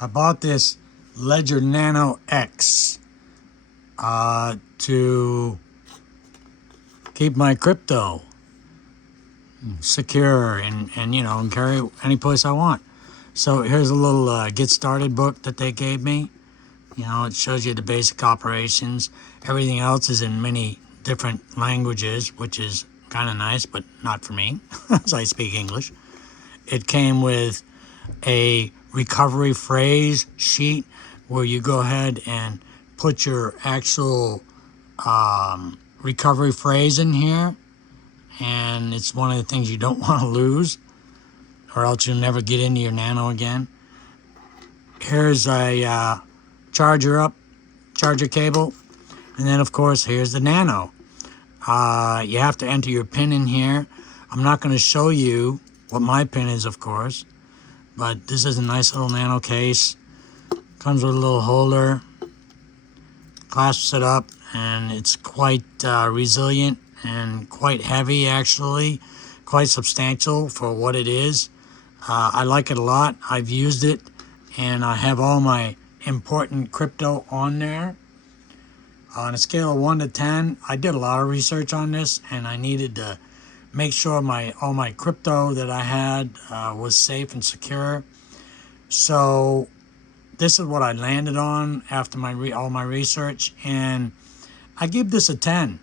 I bought this Ledger Nano X to keep my crypto secure and you know, and carry any place I want. So here's a little get started book that they gave me. You know, it shows you the basic operations. Everything else is in many different languages, which is kind of nice, but not for me, as I speak English. It came with a recovery phrase sheet where you go ahead and put your actual recovery phrase in here. And it's one of the things you don't want to lose, or else you'll never get into your Nano again. Here's a charger cable. And then, of course, here's the Nano. You have to enter your PIN in here. I'm not going to show you what my PIN is, of course. But this is a nice little Nano case. Comes with a little holder. Clasps it up, and it's quite resilient and quite heavy, actually. Quite substantial for what it is. I like it a lot. I've used it, and I have all my important crypto on there. On a scale of 1 to 10, I did a lot of research on this, and I needed to make sure all my crypto that I had was safe and secure. So this is what I landed on after all my research, and I give this a 10.